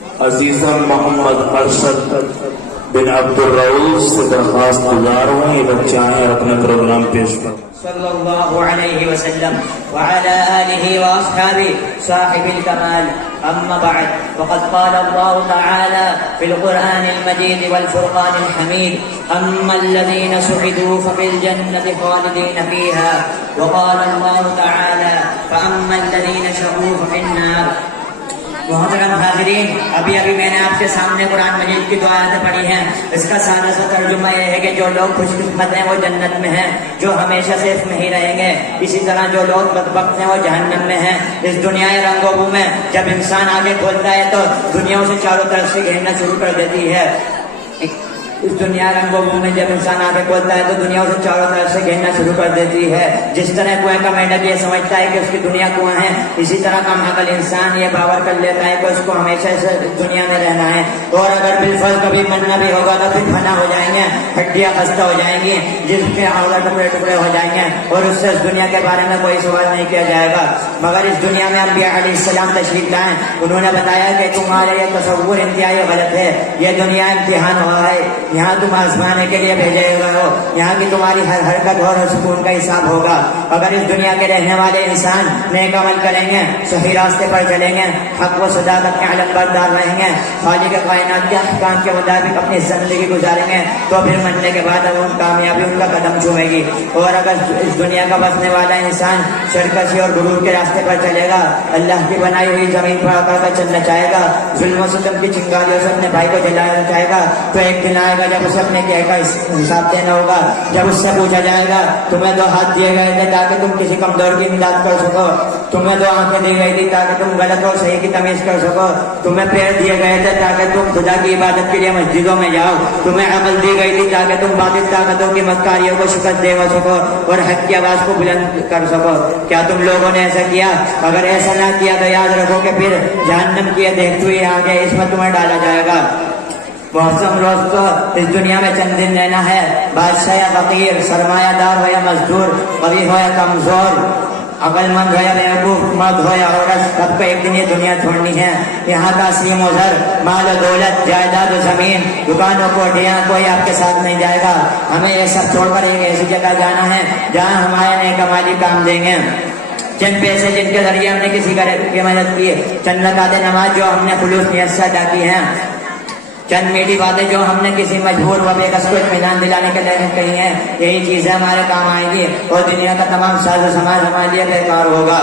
عزیزم محمد ارشد بن عبد الرؤوف سے درخواست گزار ہوں یہ بچے آئیں اور اپنا پروگرام پیش کریں. صلی اللہ علیہ وسلم وعلى آلہ واصحابہ صاحب الکمال. اما بعد فقد قال اللہ تعالی فی القرآن المجید والفرقان الحمید اما الذین سعدوا ففی الجنة خالدین فیہا وقال اللہ تعالی فاما الذین شقوا ففی النار. محترم حاضرین، ابھی میں نے آپ کے سامنے قرآن مجید کی دو آیتیں پڑھی ہیں. اس کا سادہ سا ترجمہ یہ ہے کہ جو لوگ خوش قسمت ہیں وہ جنت میں ہیں، جو ہمیشہ سے اس میں ہی رہیں گے. اسی طرح جو لوگ بدبخت ہیں وہ جہنم میں ہیں. اس دنیا رنگ و بو میں جب انسان آگے کھولتا ہے تو دنیا اسے چاروں طرف سے گھیرنا شروع کر دیتی ہے. اس دنیا رنگ و بو میں جب انسان آگے کھولتا ہے تو دنیا اسے چاروں طرف سے گھیرنا شروع کر دیتی ہے. جس طرح کنویں کا مینڈک یہ سمجھتا ہے کہ اس کی دنیا کنواں ہے، اسی طرح کم عقل انسان یہ باور کر لیتا ہے کہ اس کو ہمیشہ اس دنیا میں رہنا ہے. اور اگر بالفرض کبھی مرنا بھی ہوگا تو پھر فنا ہو جائیں گے، ہڈیاں خستہ ہو جائیں گی، جس کے اعضاء ٹکڑے ٹکڑے ہو جائیں گے، اور اس سے اس دنیا کے بارے میں کوئی سوال نہیں کیا جائے گا. مگر اس دنیا میں انبیاء علیہ السلام تشریف لائیں. انہوں نے بتایا کہ تمہارے یہ تصور انتہائی غلط ہے. یہ دنیا امتحان ہوا ہے، یہاں تم آزمانے کے لیے بھیجے ہوئے ہو. یہاں کی تمہاری ہر حرکت اور سکون کا حساب ہوگا. اگر اس دنیا کے رہنے والے انسان نیک عمل کریں گے، صحیح راستے پر چلیں گے، حق و صداقت کے علم بردار رہیں گے، خالق کائنات کے احکام کے مطابق اپنی زندگی گزاریں گے، تو پھر مرنے کے بعد ان کامیابی ان کا قدم چومے گی. اور اگر اس دنیا کا بسنے والا انسان سرکشی اور غرور کے راستے پر چلے گا، اللہ کی بنائی ہوئی زمین پر آ کر چلنا چاہے گا، ظلم و ستم کی چنگاریوں سے اپنے بھائی کو جلانا چاہے گا، تو ایک دن آئے گا جب اسے اپنے کہے کا حساب دینا ہوگا. جب اس سے پوچھا جائے گا تمہیں 2 ہاتھ دیے گئے تھے تاکہ تم کسی کمزور کی امداد کر سکو، تمہیں 2 آنکھیں دی گئی تھی تاکہ تم غلط اور صحیح کی تمیز کر سکو، تمہیں پیر دیے گئے تھے تاکہ تم خدا کی عبادت کے لیے مسجدوں میں جاؤ، تمہیں عقل دی گئی تھی تاکہ تم باطل طاقتوں کی مکاریوں کو شکست دے سکو اور حق کی آواز کو بلند کر سکو. کیا تم لوگوں نے ایسا کیا؟ اگر ایسا نہ کیا تو یاد رکھو کہ پھر جہنم کی دیکھتے ہوئے آگے اس میں تمہیں ڈالا جائے گا. محسن روز تو اس دنیا میں چند دن رہنا ہے. بادشاہ یا فقیر، سرمایہ دار ہو یا مزدور، قوی ہو یا کمزور، عقل مند ہو یا بیوقوف، مرد ہو یا عورت، سب کو ایک دن یہ دنیا چھوڑنی ہے. یہاں کا سیم و زر، مال و دولت، جائیداد و زمین، دکانوں کوٹیاں، کوئی آپ کے ساتھ نہیں جائے گا. ہمیں یہ سب چھوڑ کر ایک ایسی جگہ جانا ہے جہاں ہمارے نیک اعمالی کام دیں گے. چند پیسے جن کے ذریعے ہم نے کسی کی مدد کی، چند رکعت نماز جو ہم نے خلوص نیت سے ادا کی ہیں، چند میٹھی باتیں جو ہم نے کسی مجبور و بے کس کو اطمینان دلانے کے لیے کہی ہیں، یہی چیزیں ہمارے کام آئیں گی اور دنیا کا تمام ساز و سامان ہمارے لیے بیکار ہوگا.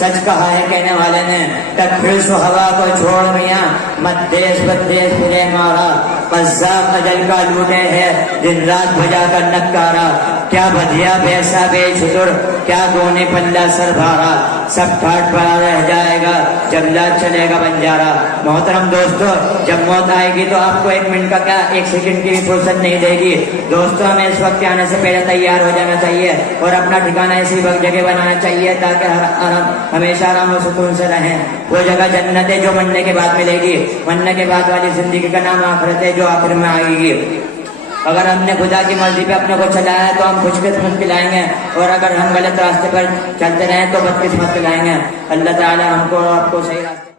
سچ کہا ہے کہنے والے نے، تکفل سو ہوا کو چھوڑ میاں، مت دیش بدیش پھرے مارا، قذاب اجل کا لوٹے ہے دن رات بجا کر نکارا. کیا بدھیا بیسا بے چھتر، کیا گونے پلہ سر بھارا، سب ٹھاٹ پڑا رہ جائے گا جب لات چلے گا بنجارا. محترم دوستو، جب موت آئے گی تو آپ کو 1 منٹ کا کیا 1 سیکنڈ کی بھی فرصت نہیں دے گی. دوستو، ہمیں اس وقت آنے سے پہلے تیار ہو جانا چاہیے اور اپنا ٹھکانہ ایسی جگہ بنانا چاہیے تاکہ ہمیشہ آرام و سکون سے رہیں. وہ جگہ جنت ہے جو مرنے کے بعد ملے گی. مرنے کے بعد والی زندگی کا نام آخرت ہے جو آخر میں آئے گی. اگر ہم نے خدا کی مرضی پہ اپنے کو چلایا ہے تو ہم خوش قسمت کھلائیں گے، اور اگر ہم غلط راستے پر چلتے رہیں تو بدقسمت کھلائیں گے. اللہ تعالی ہم کو اور آپ کو صحیح راستے